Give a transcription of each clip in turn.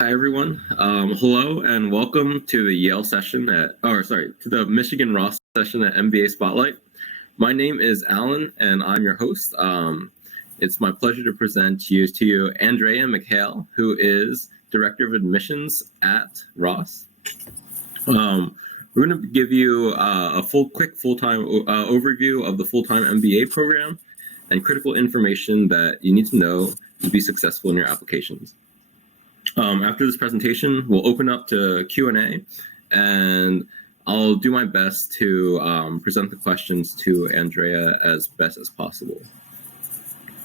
Hi, everyone. Hello and welcome to the Yale session to the Michigan Ross session at MBA Spotlight. My name is Alan and I'm your host. It's my pleasure to present to you Andrea McHale, who is Director of Admissions at Ross. We're going to give you a quick full-time overview of the full-time MBA program and critical information that you need to know to be successful in your applications. After this presentation, we'll open up to Q&A, and I'll do my best to present the questions to Andrea as best as possible.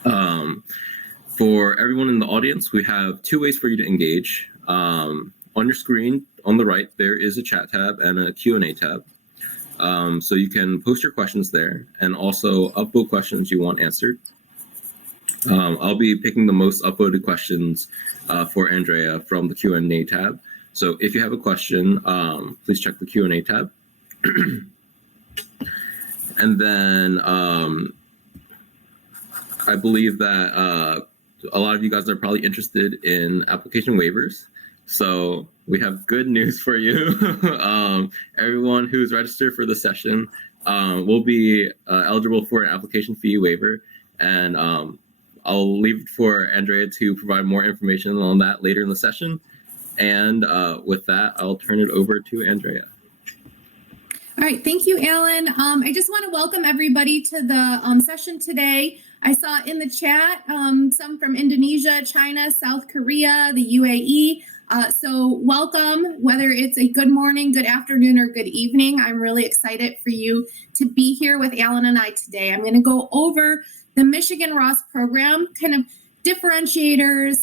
For everyone in the audience, we have two ways for you to engage. On your screen on the right, there is a chat tab and a Q&A tab. So you can post your questions there and also upvote questions you want answered. I'll be picking the most upvoted questions for Andrea from the Q&A tab. So if you have a question, please check the Q&A tab. And then I believe that a lot of you guys are probably interested in application waivers. So we have good news for you. Everyone who's registered for the session will be eligible for an application fee waiver. And I'll leave it for Andrea to provide more information on that later in the session. And with that, I'll turn it over to Andrea. All right, thank you, Alan. I just want to welcome everybody to the session today. I saw in the chat some from Indonesia, China, South Korea, the UAE. So welcome, whether it's a good morning, good afternoon, or good evening. I'm really excited for you to be here with Alan and I today. I'm going to go over the Michigan Ross program, kind of differentiators,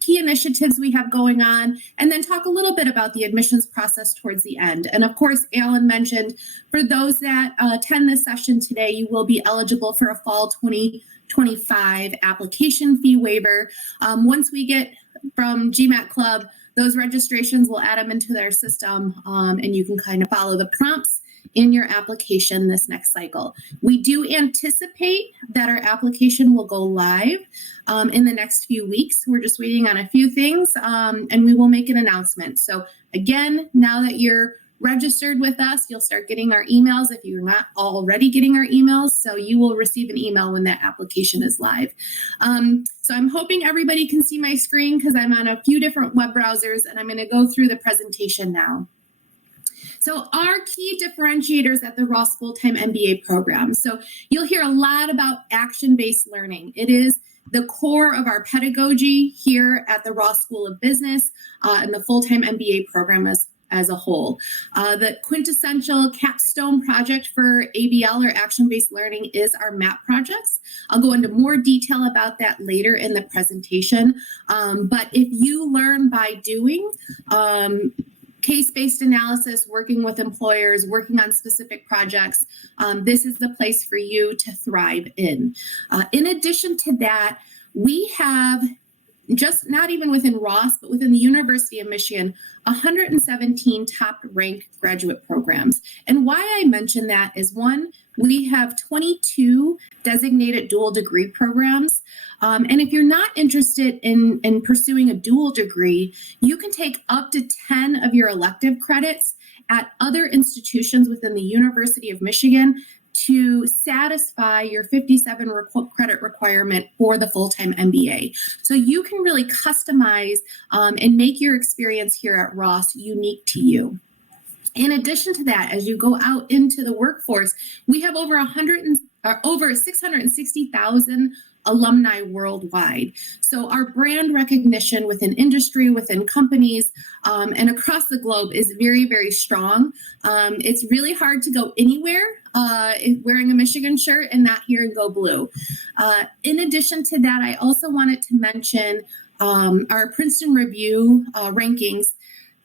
key initiatives we have going on, and then talk a little bit about the admissions process towards the end. And of course, Alan mentioned, for those that attend this session today, you will be eligible for a fall 2025 application fee waiver. Once we get from GMAT Club, those registrations will add them into their system, and you can kind of follow the prompts in your application this next cycle. We do anticipate that our application will go live in the next few weeks. We're just waiting on a few things, and we will make an announcement. So again, now that you're registered with us, you'll start getting our emails if you're not already getting our emails. So you will receive an email when that application is live. So I'm hoping everybody can see my screen because I'm on a few different web browsers, and I'm going to go through the presentation now. So our key differentiators at the Ross Full-Time MBA program. So you'll hear a lot about action-based learning. It is the core of our pedagogy here at the Ross School of Business and the Full-Time MBA program as a whole. The quintessential capstone project for ABL, or action-based learning, is our MAP projects. I'll go into more detail about that later in the presentation. But if you learn by doing, case-based analysis, working with employers, working on specific projects, this is the place for you to thrive in. In addition to that, we have, just not even within Ross, but within the University of Michigan, 117 top-ranked graduate programs. And why I mention that is, one, we have 22 designated dual degree programs. And if you're not interested in pursuing a dual degree, you can take up to 10 of your elective credits at other institutions within the University of Michigan to satisfy your 57 credit requirement for the full-time MBA. So you can really customize and make your experience here at Ross unique to you. In addition to that, as you go out into the workforce, we have over 660,000 alumni worldwide. So our brand recognition within industry, within companies, and across the globe is very, very strong. It's really hard to go anywhere wearing a Michigan shirt and not hear and go blue. In addition to that, I also wanted to mention our Princeton Review rankings.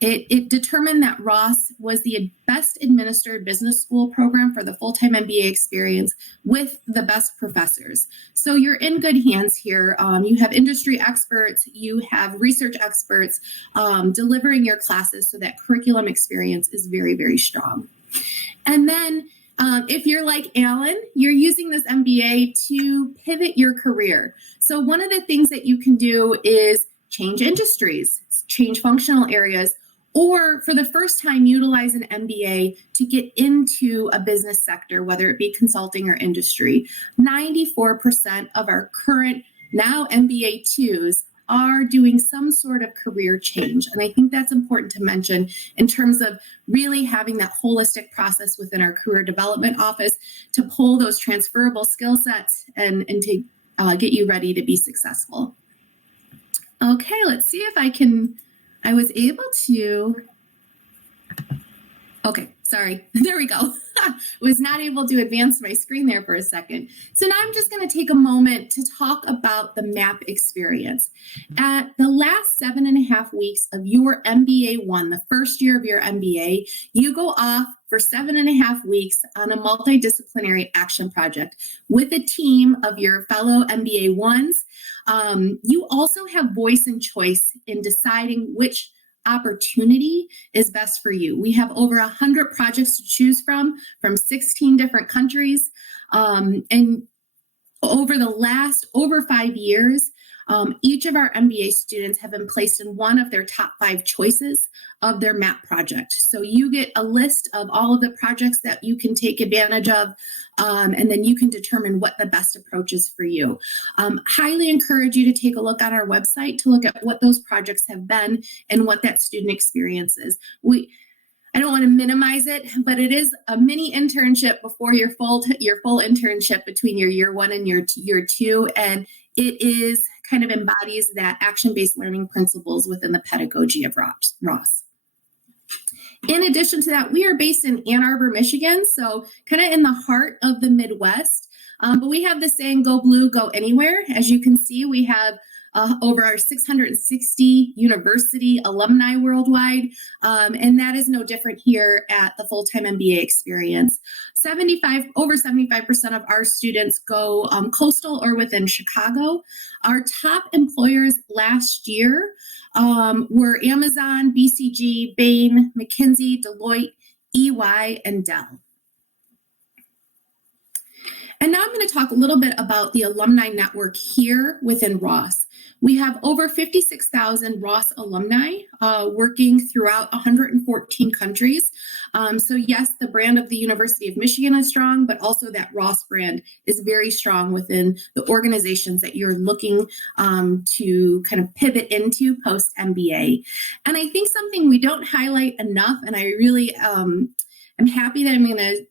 It determined that Ross was the best administered business school program for the full-time MBA experience with the best professors. So you're in good hands here. You have industry experts, you have research experts delivering your classes, so that curriculum experience is very, very strong. And then if you're like Alan, you're using this MBA to pivot your career. So one of the things that you can do is change industries, change functional areas, or for the first time utilize an MBA to get into a business sector, whether it be consulting or industry. 94% of our current now MBA 2s are doing some sort of career change. And I think that's important to mention in terms of really having that holistic process within our career development office to pull those transferable skill sets and to get you ready to be successful. Okay, let's see if I was able to, okay, sorry, there we go. Was not able to advance my screen there for a second. So now I'm just going to take a moment to talk about the MAP experience. At the last 7.5 weeks of your MBA 1, the first year of your MBA, you go off for 7.5 weeks on a multidisciplinary action project with a team of your fellow MBA 1s. You also have voice and choice in deciding which opportunity is best for you. We have over 100 projects to choose from 16 different countries. And over 5 years, each of our MBA students have been placed in one of their top 5 choices of their MAP project. So you get a list of all of the projects that you can take advantage of, and then you can determine what the best approach is for you. Highly encourage you to take a look on our website to look at what those projects have been and what that student experience is. I don't want to minimize it, but it is a mini internship before your full internship between your year 1 and your year 2, and it is kind of embodies that action-based learning principles within the pedagogy of Ross. In addition to that, we are based in Ann Arbor, Michigan, so kind of in the heart of the Midwest. But we have the saying, go blue, go anywhere. As you can see, we have over our 660 university alumni worldwide, and that is no different here at the full-time MBA experience. Over 75% of our students go coastal or within Chicago. Our top employers last year were Amazon, BCG, Bain, McKinsey, Deloitte, EY, and Dell. And now I'm going to talk a little bit about the alumni network here within Ross. We have over 56,000 Ross alumni working throughout 114 countries. So yes, the brand of the University of Michigan is strong, but also that Ross brand is very strong within the organizations that you're looking to kind of pivot into post-MBA. And I think something we don't highlight enough, and I really am happy that I'm going to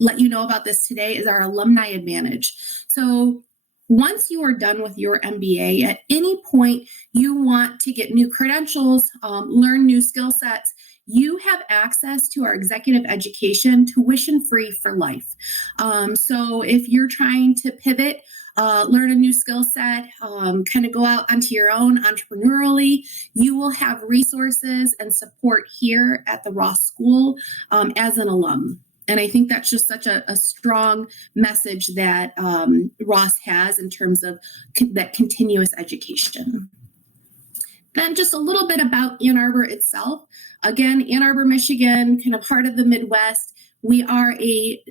let you know about this today, is our alumni advantage. So once you are done with your MBA, at any point you want to get new credentials, learn new skill sets, you have access to our executive education tuition-free for life. So if you're trying to pivot, learn a new skill set, kind of go out onto your own entrepreneurially, you will have resources and support here at the Ross School as an alum. And I think that's just such a strong message that Ross has in terms of that continuous education. Then just a little bit about Ann Arbor itself. Again, Ann Arbor, Michigan, kind of heart of the Midwest. We are a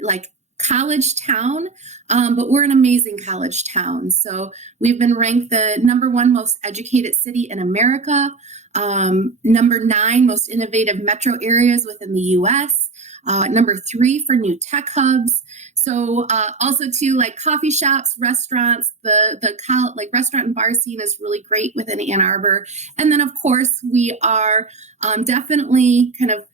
college town, but we're an amazing college town. So we've been ranked the #1 most educated city in America, #9 most innovative metro areas within the U.S., #3 for new tech hubs. So also too, like coffee shops, restaurants, the restaurant and bar scene is really great within Ann Arbor. And then of course we are definitely kind of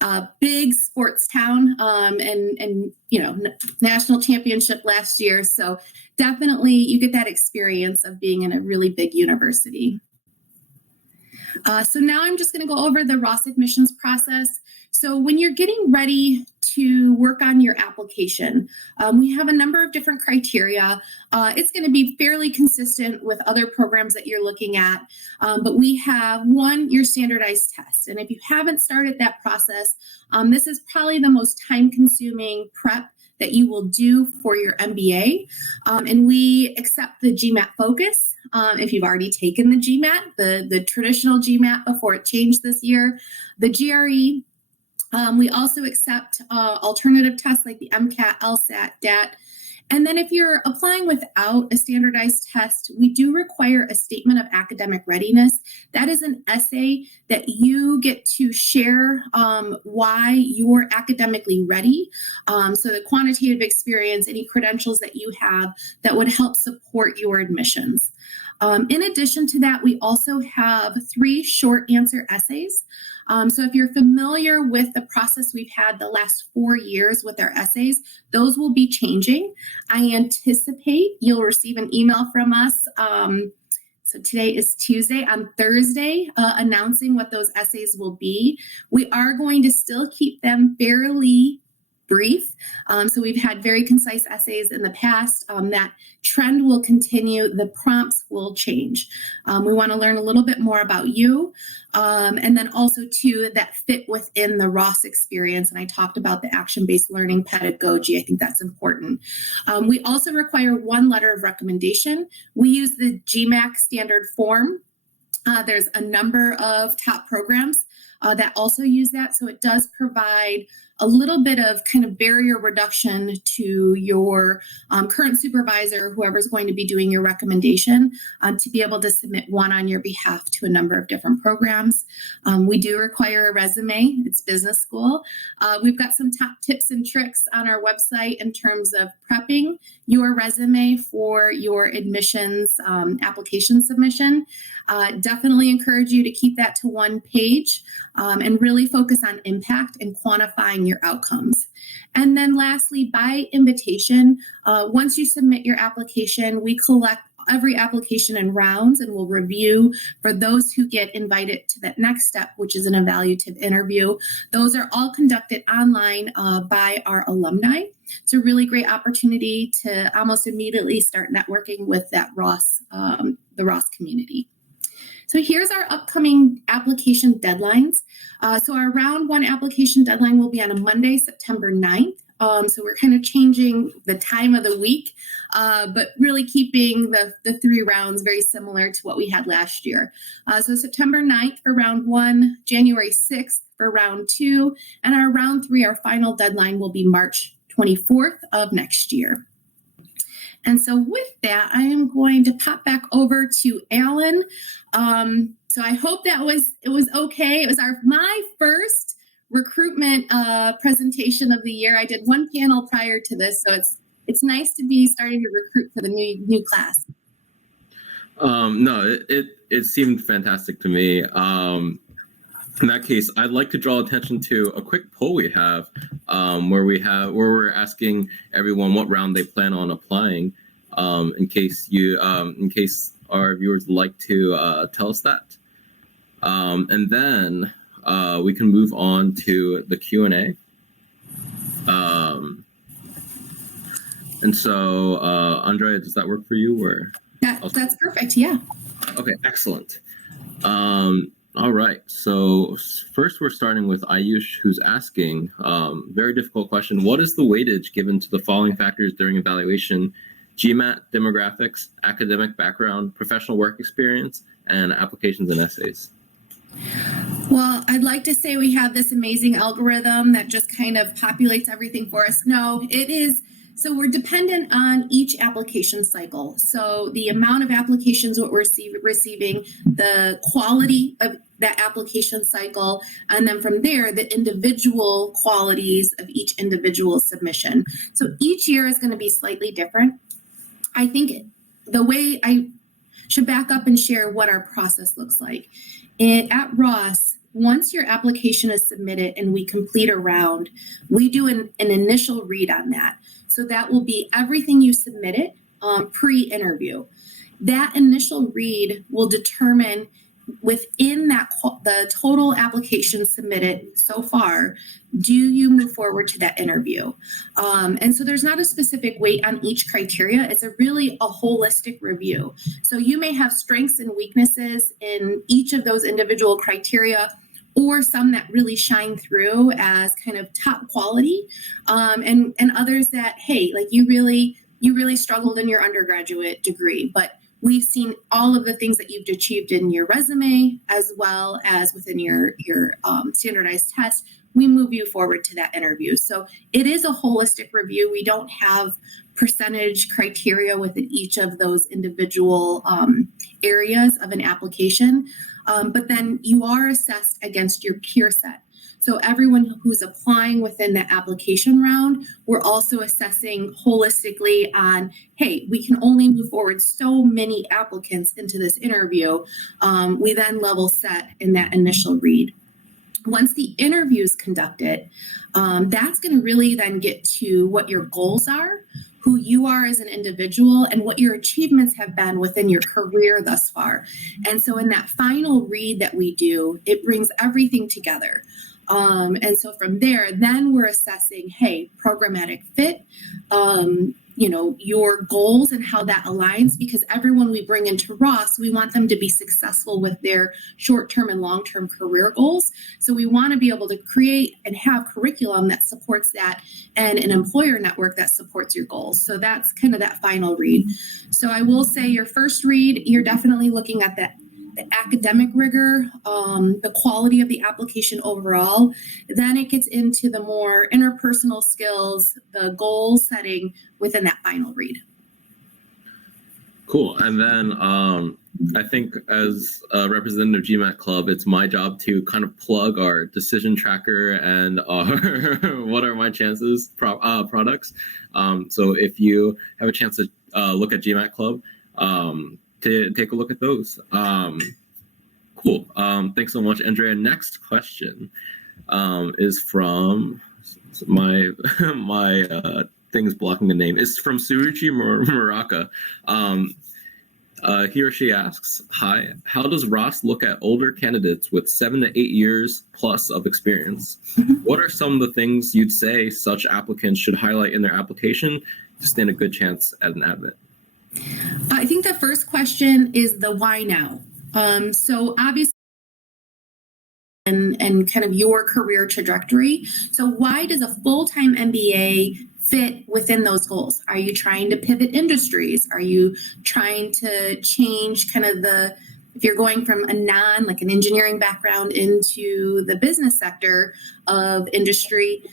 a big sports town, and national championship last year. So definitely you get that experience of being in a really big university. So now I'm just going to go over the Ross admissions process. So when you're getting ready to work on your application, we have a number of different criteria. It's going to be fairly consistent with other programs that you're looking at, but we have your standardized test. And if you haven't started that process, this is probably the most time-consuming prep that you will do for your MBA. And we accept the GMAT Focus. If you've already taken the GMAT, the traditional GMAT before it changed this year, the GRE. We also accept alternative tests like the MCAT, LSAT, DAT, And then if you're applying without a standardized test, we do require a statement of academic readiness. That is an essay that you get to share why you're academically ready. So the quantitative experience, any credentials that you have that would help support your admissions. In addition to that, we also have 3 short answer essays. So if you're familiar with the process we've had the last 4 years with our essays, those will be changing. I anticipate you'll receive an email from us. So today is Tuesday. On Thursday, announcing what those essays will be. We are going to still keep them fairly brief. So we've had very concise essays in the past. That trend will continue. The prompts will change. We want to learn a little bit more about you. And then also too, that fit within the Ross experience. And I talked about the action-based learning pedagogy. I think that's important. We also require 1 letter of recommendation. We use the GMAC standard form. There's a number of top programs that also use that. So it does provide a little bit of kind of barrier reduction to your current supervisor, whoever's going to be doing your recommendation, to be able to submit one on your behalf to a number of different programs. We do require a resume. It's business school. We've got some top tips and tricks on our website in terms of prepping your resume for your admissions application submission. Definitely encourage you to keep that to 1 page and really focus on impact and quantifying your outcomes. And then lastly, by invitation, once you submit your application, we collect every application in rounds and we'll review for those who get invited to that next step, which is an evaluative interview. Those are all conducted online by our alumni. It's a really great opportunity to almost immediately start networking with that the Ross community. So here's our upcoming application deadlines. So our round 1 application deadline will be on a Monday, September 9th. So we're kind of changing the time of the week, but really keeping the 3 rounds very similar to what we had last year. So September 9th for round 1, January 6th for round 2, and our round 3, our final deadline will be March 24th of next year. And so with that, I am going to pop back over to Alan. So I hope it was okay. It was my first recruitment presentation of the year. I did 1 panel prior to this, so it's nice to be starting to recruit for the new class. No, it seemed fantastic to me. In that case, I'd like to draw attention to a quick poll we have, where we're asking everyone what round they plan on applying, in case our viewers would like to tell us that, and then we can move on to the Q&A. And so, Andrea, does that work for you? Or that's perfect. Yeah. Okay, excellent. All right, so first we're starting with Ayush, who's asking, very difficult question. What is the weightage given to the following factors during evaluation: GMAT, demographics, academic background, professional work experience, and applications and essays? Well, I'd like to say we have this amazing algorithm that just kind of populates everything for us. No, it is. So we're dependent on each application cycle. So the amount of applications what we're receiving, the quality of that application cycle, and then from there, the individual qualities of each individual submission. So each year is going to be slightly different. I think the way I should back up and share what our process looks like. At Ross, once your application is submitted and we complete a round, we do an initial read on that. So that will be everything you submitted pre-interview. That initial read will determine within the total application submitted so far, do you move forward to that interview? And so there's not a specific weight on each criteria. It's really a holistic review. So you may have strengths and weaknesses in each of those individual criteria, or some that really shine through as kind of top quality, and others that, hey, like you really struggled in your undergraduate degree, but we've seen all of the things that you've achieved in your resume as well as within your standardized test. We move you forward to that interview. So it is a holistic review. We don't have percentage criteria within each of those individual areas of an application. But then you are assessed against your peer set. So everyone who's applying within the application round, we're also assessing holistically on, hey, we can only move forward so many applicants into this interview. We then level set in that initial read. Once the interview is conducted, that's going to really then get to what your goals are, who you are as an individual, and what your achievements have been within your career thus far. And so in that final read that we do, it brings everything together. And so from there, then we're assessing, hey, programmatic fit, your goals and how that aligns, because everyone we bring into Ross, we want them to be successful with their short-term and long-term career goals. So we want to be able to create and have curriculum that supports that and an employer network that supports your goals. So that's kind of that final read. So I will say your first read, you're definitely looking at the academic rigor, the quality of the application overall. Then it gets into the more interpersonal skills, the goal setting within that final read. Cool. And then I think as a representative of GMAT Club, it's my job to kind of plug our decision tracker and our what are my chances products. So if you have a chance to look at GMAT Club, to take a look at those. Cool. Thanks so much, Andrea. Next question is from my thing's blocking the name. It's from Suruchi Muraka. He or she asks, hi, how does Ross look at older candidates with 7 to 8 years plus of experience? What are some of the things you'd say such applicants should highlight in their application to stand a good chance at an admit? I think the first question is the why now. So obviously, and kind of your career trajectory. So why does a full-time MBA fit within those goals? Are you trying to pivot industries? Are you trying to change kind of if you're going from an engineering background into the business sector of industry,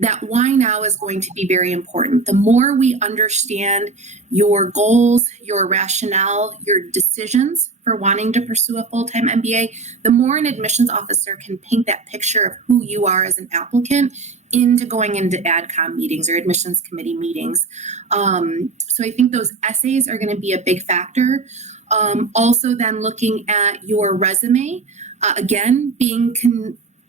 that why now is going to be very important. The more we understand your goals, your rationale, your decisions for wanting to pursue a full-time MBA, the more an admissions officer can paint that picture of who you are as an applicant into going into AdCom meetings or admissions committee meetings. So I think those essays are going to be a big factor. Also then looking at your resume, again, being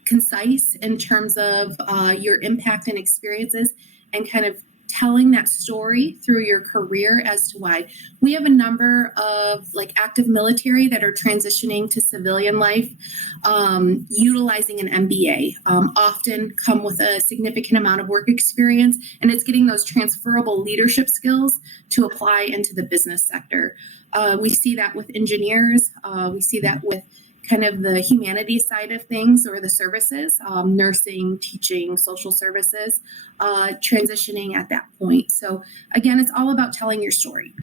concise in terms of your impact and experiences, and kind of telling that story through your career as to why. We have a number of active military that are transitioning to civilian life, utilizing an MBA, often come with a significant amount of work experience, and it's getting those transferable leadership skills to apply into the business sector. We see that with engineers. We see that with kind of the humanities side of things, or the services, nursing, teaching, social services, transitioning at that point. So again, it's all about telling your story.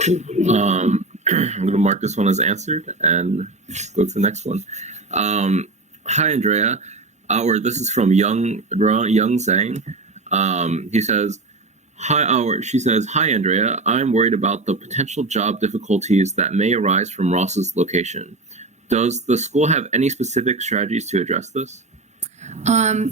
Cool. I'm going to mark this one as answered and go to the next one. Hi, Andrea. This is from Young Zhang. He says, she says, hi, Andrea. I'm worried about the potential job difficulties that may arise from Ross's location. Does the school have any specific strategies to address this?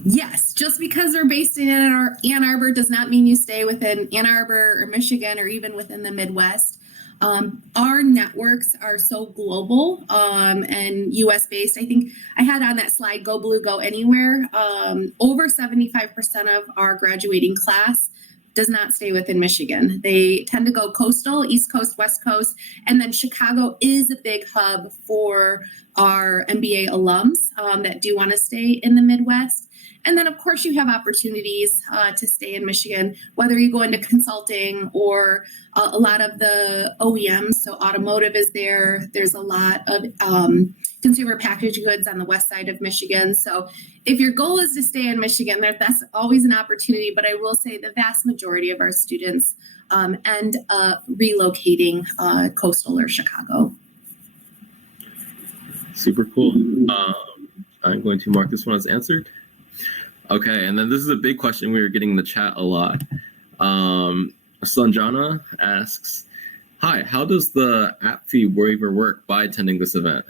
Yes, just because they're based in Ann Arbor does not mean you stay within Ann Arbor or Michigan or even within the Midwest. Our networks are so global and US based. I think I had on that slide, Go Blue, Go Anywhere. Over 75% of our graduating class does not stay within Michigan. They tend to go coastal, East Coast, West Coast, and then Chicago is a big hub for our MBA alums that do want to stay in the Midwest. And then, of course, you have opportunities to stay in Michigan, whether you go into consulting or a lot of the OEMs. So automotive is there. There's a lot of consumer packaged goods on the west side of Michigan. So if your goal is to stay in Michigan, that's always an opportunity. But I will say the vast majority of our students end up relocating coastal or Chicago. Super cool. I'm going to mark this one as answered. Okay, and then this is a big question we were getting in the chat a lot. Sanjana asks, hi, how does the app fee waiver work by attending this event?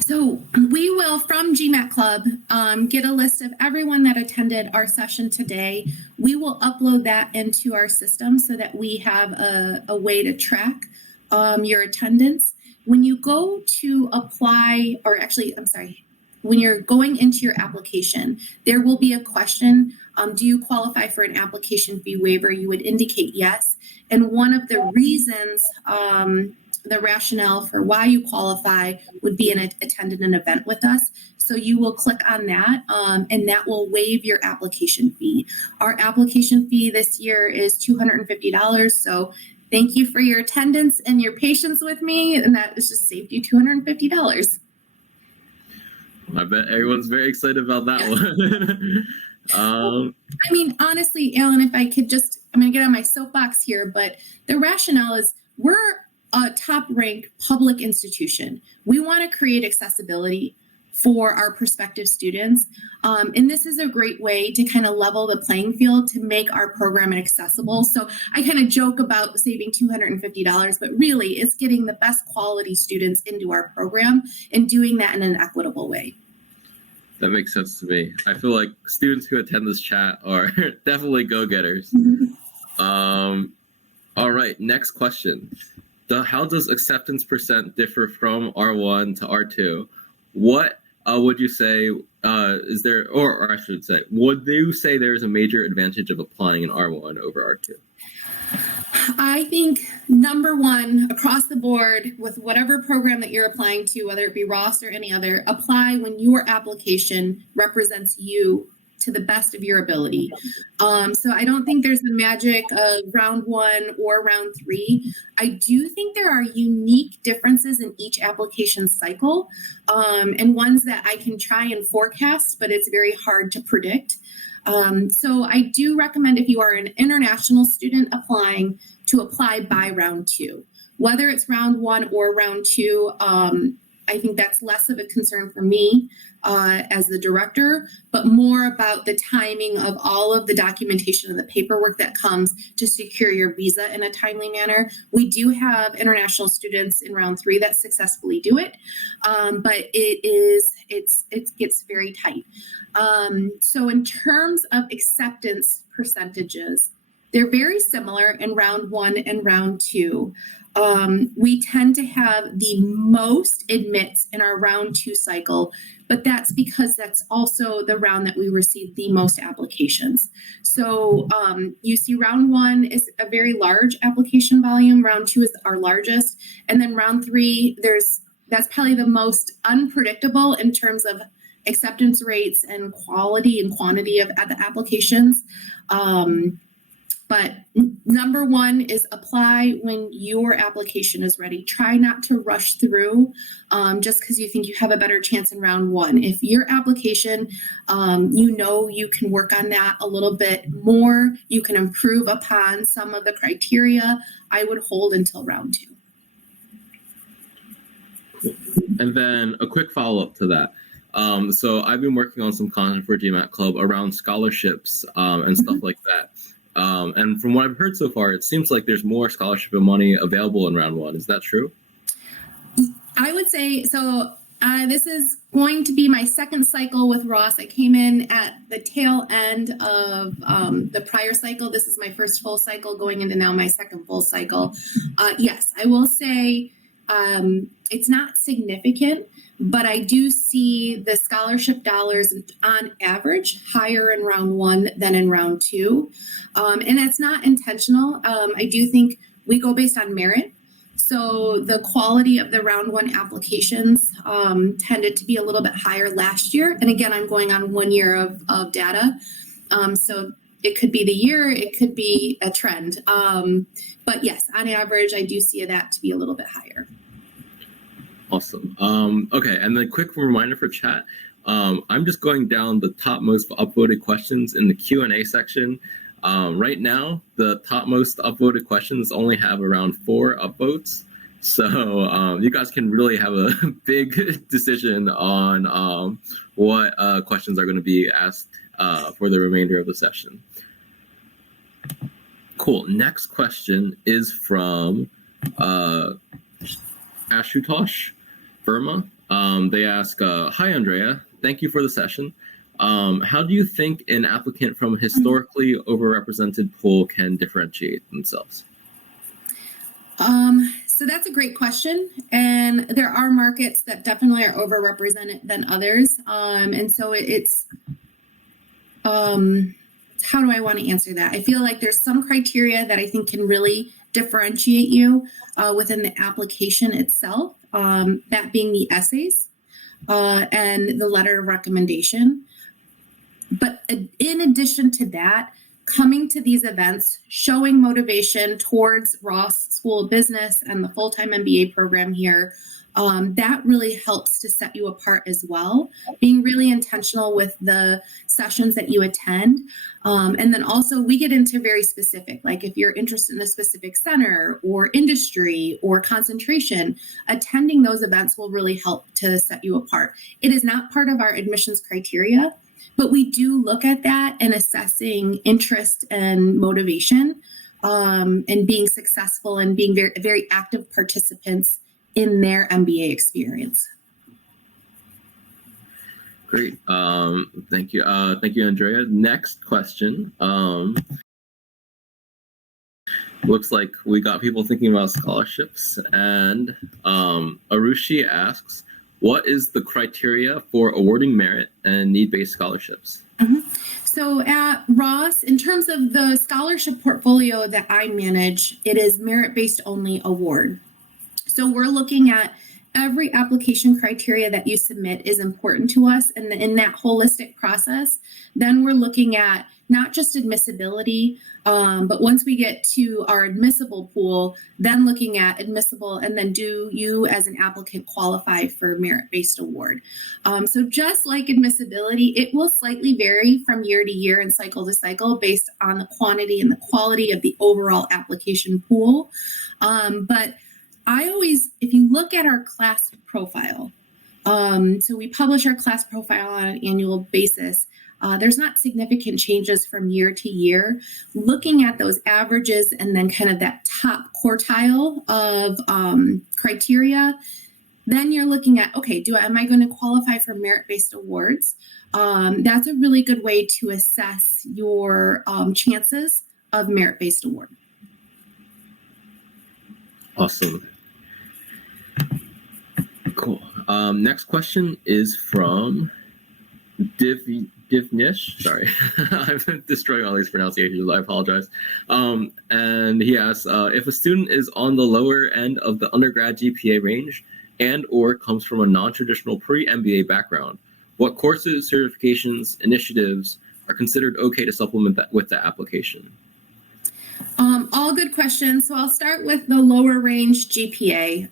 So we will, from GMAT Club, get a list of everyone that attended our session today. We will upload that into our system so that we have a way to track your attendance. When you go to apply, or actually, I'm sorry, when you're going into your application, there will be a question, do you qualify for an application fee waiver? You would indicate yes. And one of the reasons, the rationale for why you qualify would be attended an event with us. So you will click on that, and that will waive your application fee. Our application fee this year is $250. So thank you for your attendance and your patience with me, and that has just saved you $250. I bet everyone's very excited about that one. I mean, honestly, Alan, if I could just, I'm going to get on my soapbox here, but the rationale is we're a top-ranked public institution. We want to create accessibility for our prospective students. And this is a great way to kind of level the playing field to make our program accessible. So I kind of joke about saving $250, but really it's getting the best quality students into our program and doing that in an equitable way. That makes sense to me. I feel like students who attend this chat are definitely go-getters. All right, next question. How does acceptance percent differ from R1 to R2? What would you say is there, or I should say, would you say there's a major advantage of applying in R1 over R2? I think number one, across the board with whatever program that you're applying to, whether it be Ross or any other, apply when your application represents you to the best of your ability. So I don't think there's the magic of round one or round three. I do think there are unique differences in each application cycle, and ones that I can try and forecast, but it's very hard to predict. So I do recommend, if you are an international student applying, to apply by round two. Whether it's round one or round two, I think that's less of a concern for me as the director, but more about the timing of all of the documentation and the paperwork that comes to secure your visa in a timely manner. We do have international students in round three that successfully do it, but it gets very tight. So in terms of acceptance percentages, they're very similar in round one and round two. We tend to have the most admits in our round two cycle, but that's because that's also the round that we receive the most applications. So you see round one is a very large application volume. Round two is our largest. And then round three, that's probably the most unpredictable in terms of acceptance rates and quality and quantity of the applications. But number one is apply when your application is ready. Try not to rush through just because you think you have a better chance in round one. If your application, you can work on that a little bit more, you can improve upon some of the criteria, I would hold until round two. And then a quick follow-up to that. So I've been working on some content for GMAT Club around scholarships and stuff like that. And from what I've heard so far, it seems like there's more scholarship and money available in round one. Is that true? I would say so. This is going to be my second cycle with Ross. I came in at the tail end of the prior cycle. This is my first full cycle going into now my second full cycle. Yes, I will say it's not significant, but I do see the scholarship dollars on average higher in round one than in round two. And that's not intentional. I do think we go based on merit. So the quality of the round one applications tended to be a little bit higher last year. And again, I'm going on 1 year of data. So it could be the year, it could be a trend. But yes, on average, I do see that to be a little bit higher. Awesome. Okay, and then quick reminder for chat. I'm just going down the top most upvoted questions in the Q&A section. Right now, the top most upvoted questions only have around 4 upvotes. So you guys can really have a big decision on what questions are going to be asked for the remainder of the session. Cool. Next question is from Ashutosh Verma. They ask, hi, Andrea. Thank you for the session. How do you think an applicant from a historically overrepresented pool can differentiate themselves? So that's a great question. And there are markets that definitely are overrepresented than others. And so it's how do I want to answer that? I feel like there's some criteria that I think can really differentiate you within the application itself, that being the essays and the letter of recommendation. But in addition to that, coming to these events, showing motivation towards Ross School of Business and the full-time MBA program here, that really helps to set you apart as well. Being really intentional with the sessions that you attend. And then also we get into very specific, like if you're interested in a specific center or industry or concentration, attending those events will really help to set you apart. It is not part of our admissions criteria, but we do look at that and assessing interest and motivation, and being successful and being very, very active participants in their MBA experience. Great. Thank you. Thank you, Andrea. Next question. Looks like we got people thinking about scholarships, and Arushi asks, what is the criteria for awarding merit and need-based scholarships? So at Ross, in terms of the scholarship portfolio that I manage, it is merit-based only award. So we're looking at every application criteria that you submit is important to us. And in that holistic process, then we're looking at not just admissibility, but once we get to our admissible pool, then looking at admissible and then do you as an applicant qualify for merit-based award. So just like admissibility, it will slightly vary from year to year and cycle to cycle based on the quantity and the quality of the overall application pool. But I always, if you look at our class profile, so we publish our class profile on an annual basis. There's not significant changes from year to year. Looking at those averages and then kind of that top quartile of criteria, then you're looking at, okay, am I going to qualify for merit-based awards? That's a really good way to assess your chances of merit-based award. Awesome. Cool. Next question is from Divnish. Sorry, I've been destroying all these pronunciations. I apologize. And he asks, if a student is on the lower end of the undergrad GPA range and or comes from a non-traditional pre-MBA background, what courses, certifications, initiatives are considered okay to supplement that with the application? All good questions. So I'll start with the lower range GPA.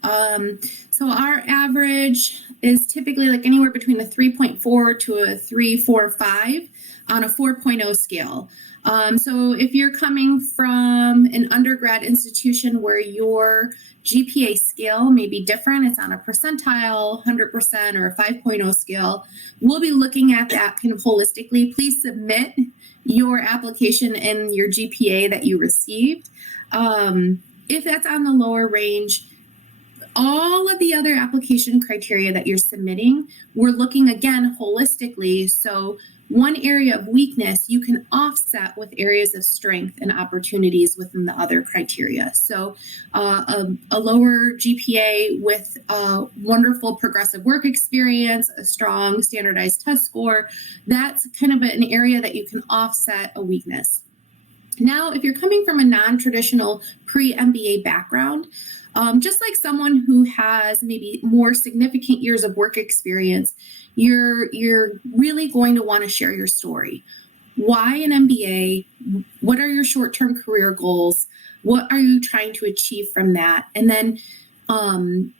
So our average is typically like anywhere between a 3.4 to a 3.45 on a 4.0 scale. So if you're coming from an undergrad institution where your GPA scale may be different, it's on a percentile, 100%, or a 5.0 scale, we'll be looking at that kind of holistically. Please submit your application and your GPA that you received. If that's on the lower range, all of the other application criteria that you're submitting, we're looking again holistically. So one area of weakness you can offset with areas of strength and opportunities within the other criteria. So a lower GPA with a wonderful progressive work experience, a strong standardized test score, that's kind of an area that you can offset a weakness. Now, if you're coming from a non-traditional pre-MBA background, just like someone who has maybe more significant years of work experience, you're really going to want to share your story. Why an MBA? What are your short-term career goals? What are you trying to achieve from that? And then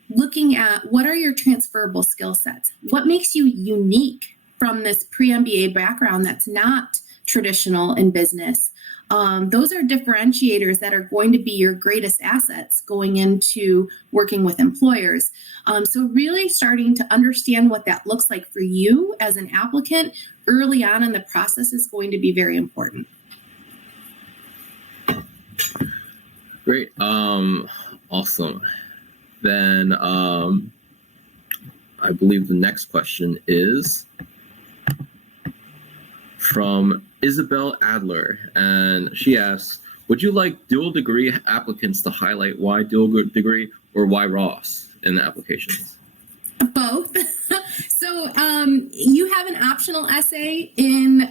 looking at what are your transferable skill sets? What makes you unique from this pre-MBA background that's not traditional in business? those are differentiators that are going to be your greatest assets going into working with employers. So really starting to understand what that looks like for you as an applicant early on in the process is going to be very important. Great. Awesome. Then I believe the next question is from Isabel Adler, and she asks, would you like dual degree applicants to highlight why dual degree or why Ross in the applications? Both. So you have an optional essay in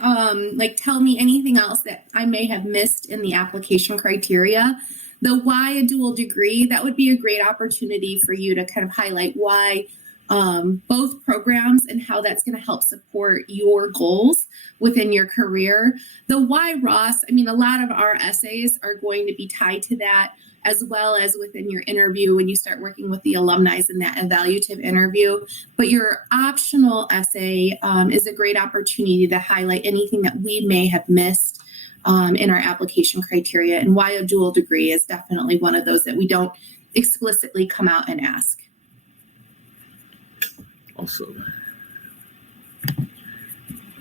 tell me anything else that I may have missed in the application criteria. The why a dual degree, that would be a great opportunity for you to kind of highlight why both programs and how that's going to help support your goals within your career. The why Ross, I mean, a lot of our essays are going to be tied to that, as well as within your interview when you start working with the alumni in that evaluative interview. But your optional essay is a great opportunity to highlight anything that we may have missed in our application criteria. And why a dual degree is definitely one of those that we don't explicitly come out and ask. Awesome.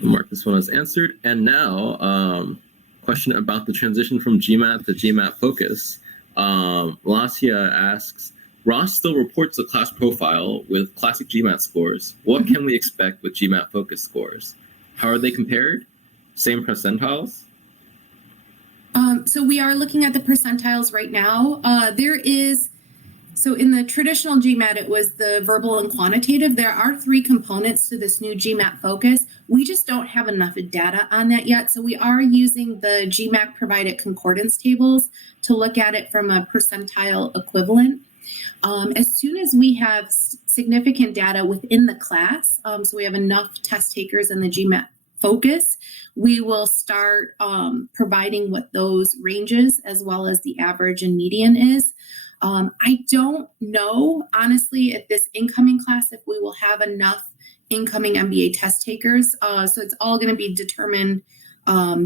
Mark, this one is answered. And now, question about the transition from GMAT to GMAT Focus. Lasia asks, Ross still reports the class profile with classic GMAT scores. What can we expect with GMAT Focus scores? How are they compared? Same percentiles? So we are looking at the percentiles right now. So in the traditional GMAT, it was the verbal and quantitative. There are 3 components to this new GMAT Focus. We just don't have enough data on that yet. So we are using the GMAT provided concordance tables to look at it from a percentile equivalent. As soon as we have significant data within the class, so we have enough test takers in the GMAT Focus, we will start providing what those ranges as well as the average and median is. I don't know, honestly, at this incoming class if we will have enough incoming MBA test takers. So it's all going to be determined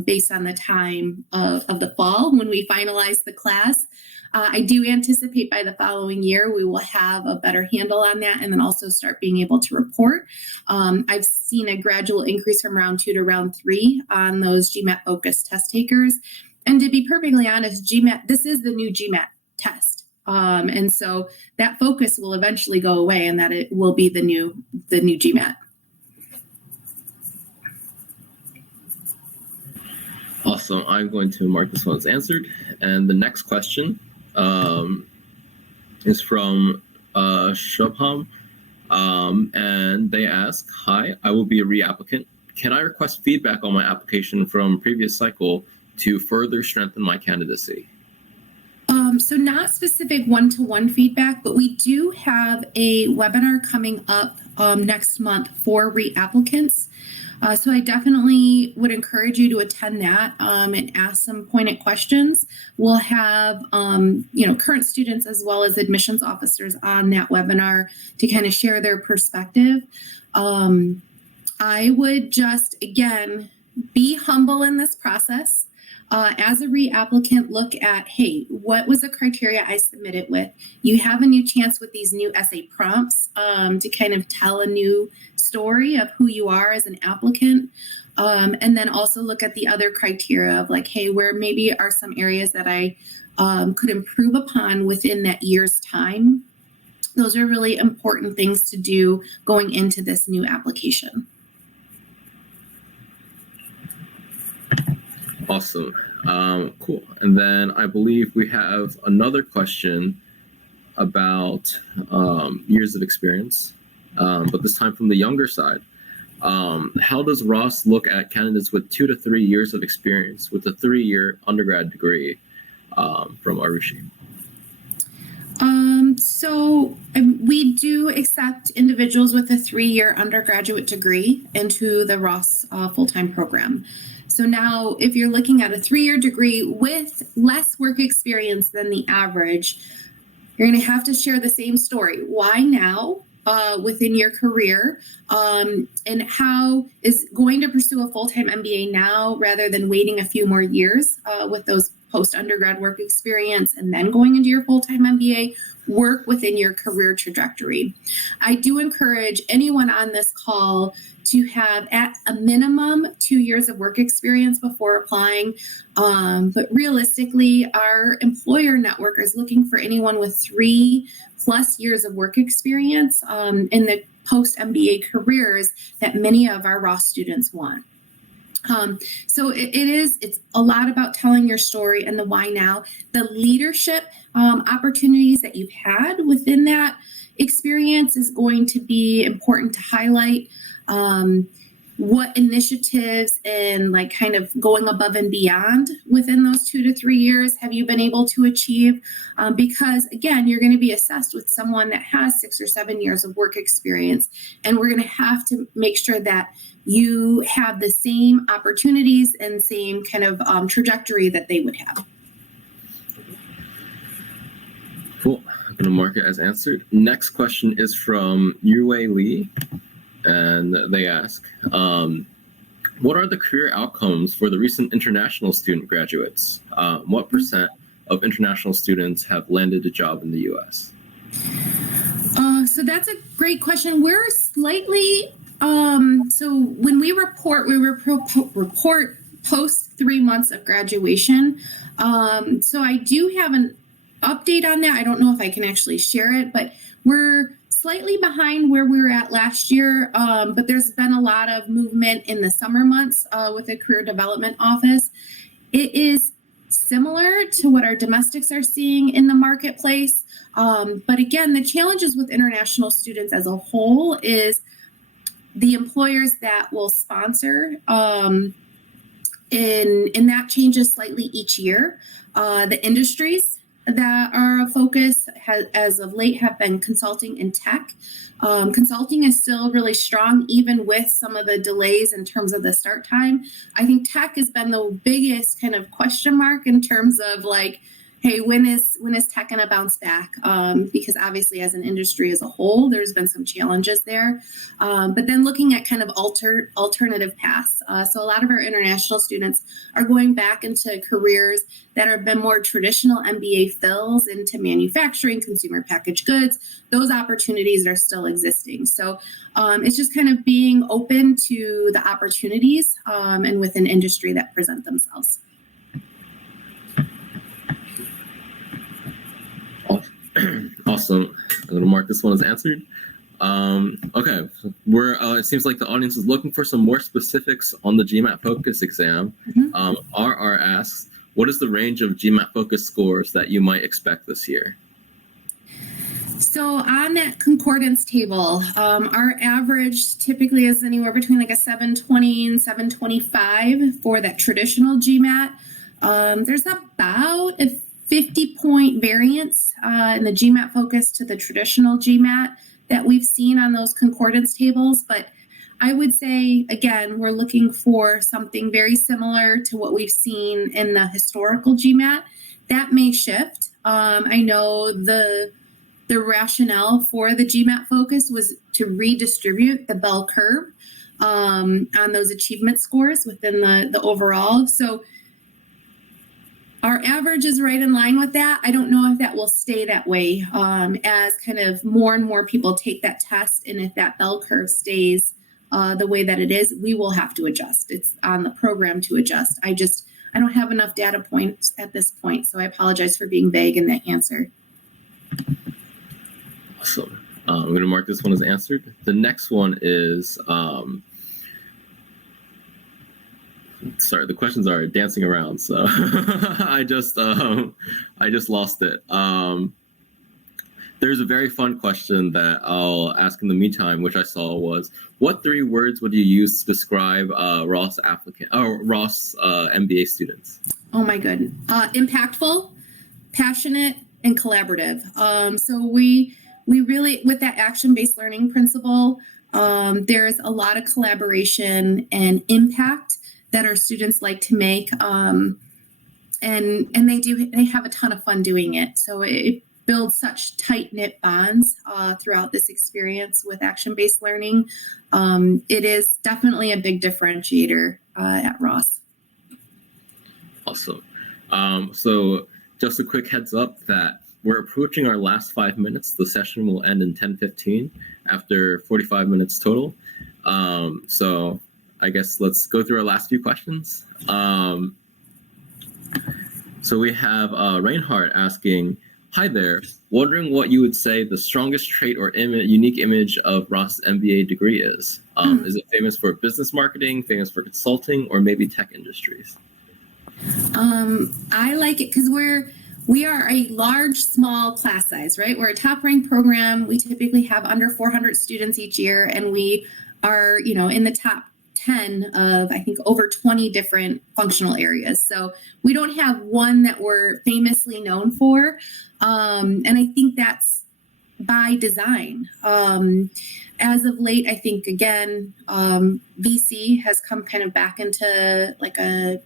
based on the time of the fall when we finalize the class. I do anticipate by the following year we will have a better handle on that and then also start being able to report. I've seen a gradual increase from round 2 to round 3 on those GMAT focused test takers. And to be perfectly honest, GMAT, this is the new GMAT test. And so that focus will eventually go away and that it will be the new GMAT. Awesome. I'm going to mark this one as answered. And the next question is from Shubham. And they ask, hi, I will be a reapplicant. Can I request feedback on my application from previous cycle to further strengthen my candidacy? So not specific one-to-one feedback, but we do have a webinar coming up next month for reapplicants. So I definitely would encourage you to attend that and ask some pointed questions. We'll have current students as well as admissions officers on that webinar to kind of share their perspective. I would just, again, be humble in this process. As a reapplicant, look at, hey, what was the criteria I submitted with? You have a new chance with these new essay prompts to kind of tell a new story of who you are as an applicant. And then also look at the other criteria of like, hey, where maybe are some areas that I could improve upon within that year's time. Those are really important things to do going into this new application. Awesome. Cool. And then I believe we have another question about years of experience, but this time from the younger side. How does Ross look at candidates with 2 to 3 years of experience with a 3-year undergrad degree from Arushi? So we do accept individuals with a 3-year undergraduate degree into the Ross full-time program. So now if you're looking at a 3-year degree with less work experience than the average, you're going to have to share the same story. Why now? within your career, and how is going to pursue a full-time MBA now rather than waiting a few more years with those post-undergrad work experience and then going into your full-time MBA work within your career trajectory. I do encourage anyone on this call to have at a minimum 2 years of work experience before applying. But realistically, our employer network is looking for anyone with 3+ years of work experience in the post-MBA careers that many of our Ross students want. So it's a lot about telling your story and the why now. The leadership opportunities that you've had within that experience is going to be important to highlight. What initiatives and like kind of going above and beyond within those 2 to 3 years have you been able to achieve? Because again, you're going to be assessed with someone that has 6 or 7 years of work experience, and we're going to have to make sure that you have the same opportunities and same kind of trajectory that they would have. Cool. I'm going to mark it as answered. Next question is from Yue Lee. And they ask, what are the career outcomes for the recent international student graduates? What percent of international students have landed a job in the U.S.? So that's a great question. We're slightly, so when we report post 3 months of graduation. So I do have an update on that. I don't know if I can actually share it, but we're slightly behind where we were at last year, but there's been a lot of movement in the summer months with the Career Development Office. It is similar to what our domestics are seeing in the marketplace. But again, the challenges with international students as a whole is the employers that will sponsor, and that changes slightly each year. The industries that are a focus as of late have been consulting and tech. Consulting is still really strong, even with some of the delays in terms of the start time. I think tech has been the biggest kind of question mark in terms of like, hey, when is tech going to bounce back? Because obviously as an industry as a whole, there's been some challenges there. But then looking at kind of alternative paths. So a lot of our international students are going back into careers that have been more traditional MBA fills into manufacturing, consumer packaged goods. Those opportunities are still existing. So it's just kind of being open to the opportunities and within industry that present themselves. Awesome. I'm going to mark this one as answered. Okay, it seems like the audience is looking for some more specifics on the GMAT Focus exam. RR asks, what is the range of GMAT Focus scores that you might expect this year? So on that concordance table, our average typically is anywhere between like a 720 and 725 for that traditional GMAT. There's about a 50-point variance in the GMAT Focus to the traditional GMAT that we've seen on those concordance tables. But I would say, again, we're looking for something very similar to what we've seen in the historical GMAT. That may shift. I know the rationale for the GMAT Focus was to redistribute the bell curve on those achievement scores within the overall. So our average is right in line with that. I don't know if that will stay that way as kind of more and more people take that test. And if that bell curve stays the way that it is, we will have to adjust. It's on the program to adjust. I don't have enough data points at this point. So I apologize for being vague in that answer. Awesome. I'm going to mark this one as answered. The next one is... sorry, the questions are dancing around, so I just lost it. There's a very fun question that I'll ask in the meantime, which I saw was, what 3 words would you use to describe Ross MBA students? Oh my goodness. Impactful, passionate, and collaborative. So we really, with that action-based learning principle, there's a lot of collaboration and impact that our students like to make, and they have a ton of fun doing it. So it build such tight-knit bonds throughout this experience with action-based learning. It is definitely a big differentiator at Ross. Awesome. So just a quick heads up that we're approaching our last 5 minutes. The session will end in 10:15 after 45 minutes total. So I guess let's go through our last few questions. So we have Reinhardt asking, hi there, wondering what you would say the strongest trait or unique image of Ross' MBA degree is. Is it famous for business marketing, famous for consulting, or maybe tech industries? I like it because we are a large, small class size, right? We're a top-ranked program. We typically have under 400 students each year, and we are, in the top 10 of, I think, over 20 different functional areas. So we don't have one that we're famously known for. And I think that's by design. As of late, I think, again, VC has come kind of back into like an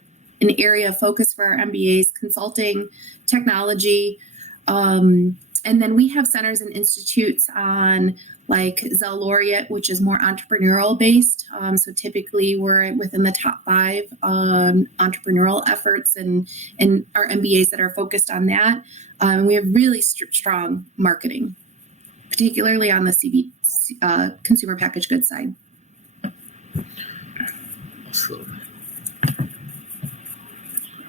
area of focus for our MBAs, consulting, technology. And then we have centers and institutes on like Zell Laureate, which is more entrepreneurial based. So typically we're within the top 5 entrepreneurial efforts and our MBAs that are focused on that. We have really strong marketing, particularly on the consumer packaged goods side. Awesome.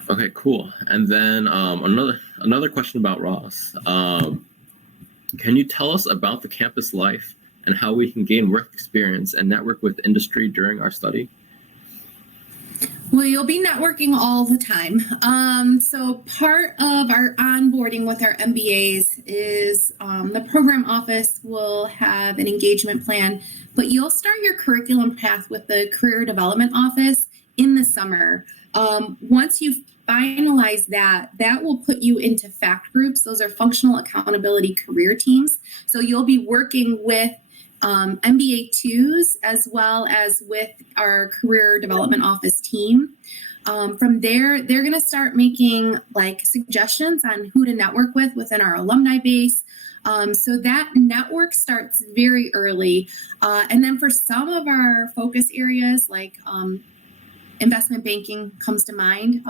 Okay, cool. And then another question about Ross. Can you tell us about the campus life and how we can gain work experience and network with industry during our study? Well, you'll be networking all the time. So part of our onboarding with our MBAs is the program office will have an engagement plan, but you'll start your curriculum path with the career development office in the summer. Once you've finalized that will put you into FACT groups. Those are functional accountability career teams. So you'll be working with MBA 2s as well as with our career development office team. From there, they're going to start making like suggestions on who to network with within our alumni base. So that network starts very early. And then for some of our focus areas like investment banking comes to mind,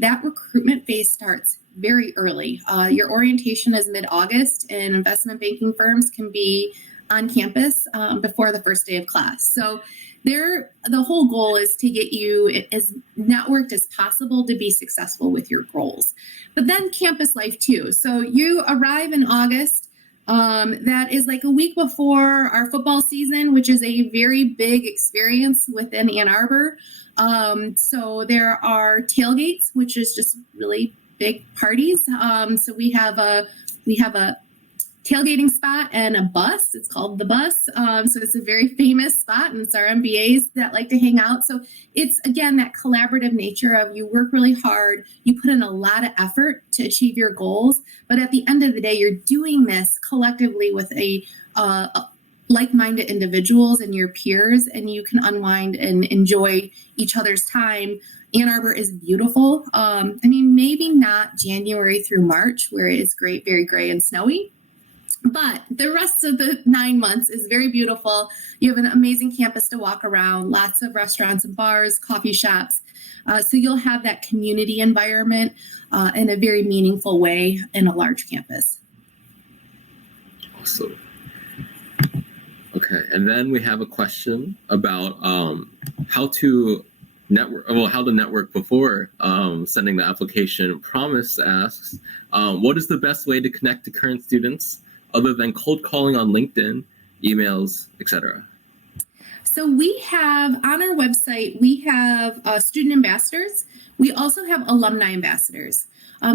that recruitment phase starts very early. Your orientation is mid-August, and investment banking firms can be on campus before the first day of class. So the whole goal is to get you as networked as possible to be successful with your goals. But then campus life too. So you arrive in August. That is like a week before our football season, which is a very big experience within Ann Arbor. So there are tailgates, which is just really big parties. So we have a tailgating spot and a bus. It's called the bus. So it's a very famous spot, and it's our MBAs that like to hang out. So it's, again, that collaborative nature of you work really hard, you put in a lot of effort to achieve your goals, but at the end of the day, you're doing this collectively with a like-minded individuals and your peers, and you can unwind and enjoy each other's time. Ann Arbor is beautiful. Maybe not January through March, where it's great, very gray and snowy, but the rest of the 9 months is very beautiful. You have an amazing campus to walk around, lots of restaurants and bars, coffee shops. So you'll have that community environment in a very meaningful way in a large campus. Awesome. Okay, and then we have a question about how to network before sending the application. Promise asks, what is the best way to connect to current students other than cold calling on LinkedIn, emails, etc.? So we have on our website, we have student ambassadors. We also have alumni ambassadors.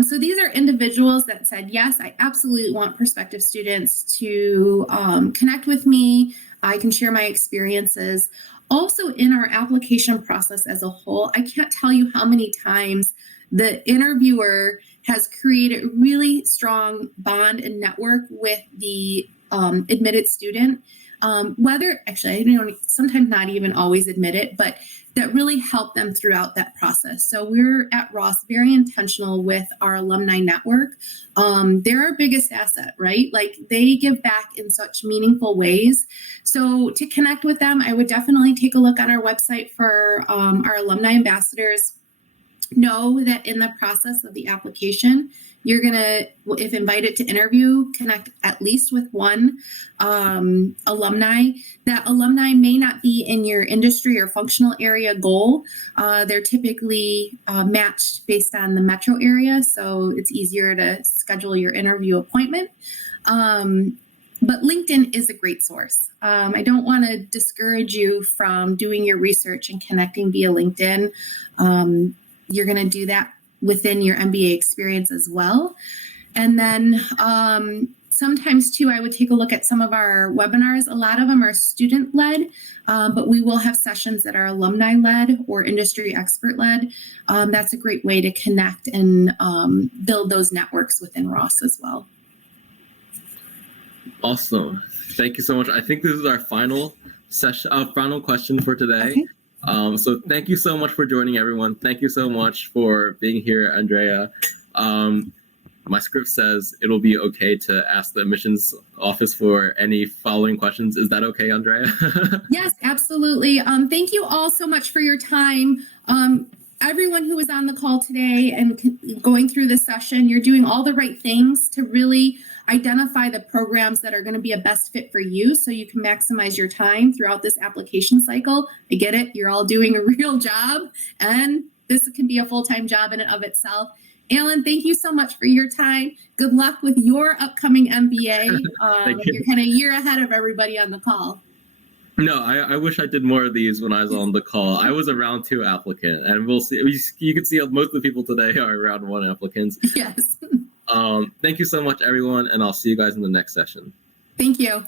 So these are individuals that said, yes, I absolutely want prospective students to connect with me. I can share my experiences. Also in our application process as a whole, I can't tell you how many times the interviewer has created really strong bond and network with the admitted student. whether actually I don't sometimes not even always admit it, but that really help them throughout that process. So we're at Ross very intentional with our alumni network. They're our biggest asset, right? Like they give back in such meaningful ways. So to connect with them, I would definitely take a look on our website for our alumni ambassadors. Know that in the process of the application, you're going to, if invited to interview, connect at least with one alumni. That alumni may not be in your industry or functional area goal. They're typically matched based on the metro area, so it's easier to schedule your interview appointment. But LinkedIn is a great source. I don't want to discourage you from doing your research and connecting via LinkedIn. You're going to do that within your MBA experience as well. And then sometimes too, I would take a look at some of our webinars. A lot of them are student-led, but we will have sessions that are alumni-led or industry expert-led. That's a great way to connect and build those networks within Ross as well. Awesome. Thank you so much. I think this is our final session, final question for today. Okay. So thank you so much for joining, everyone. Thank you so much for being here, Andrea. My script says it'll be okay to ask the admissions office for any following questions. Is that okay, Andrea? Yes, absolutely. Thank you all so much for your time. Everyone who was on the call today and going through this session, you're doing all the right things to really identify the programs that are going to be a best fit for you so you can maximize your time throughout this application cycle. I get it. You're all doing a real job, and this can be a full-time job in and of itself. Alan, thank you so much for your time. Good luck with your upcoming MBA. You're kind of a year ahead of everybody on the call. No, I wish I did more of these when I was on the call. I was a round 2 applicant, and we'll see. You can see most of the people today are round 1 applicants. Yes. Thank you so much, everyone, and I'll see you guys in the next session. Thank you.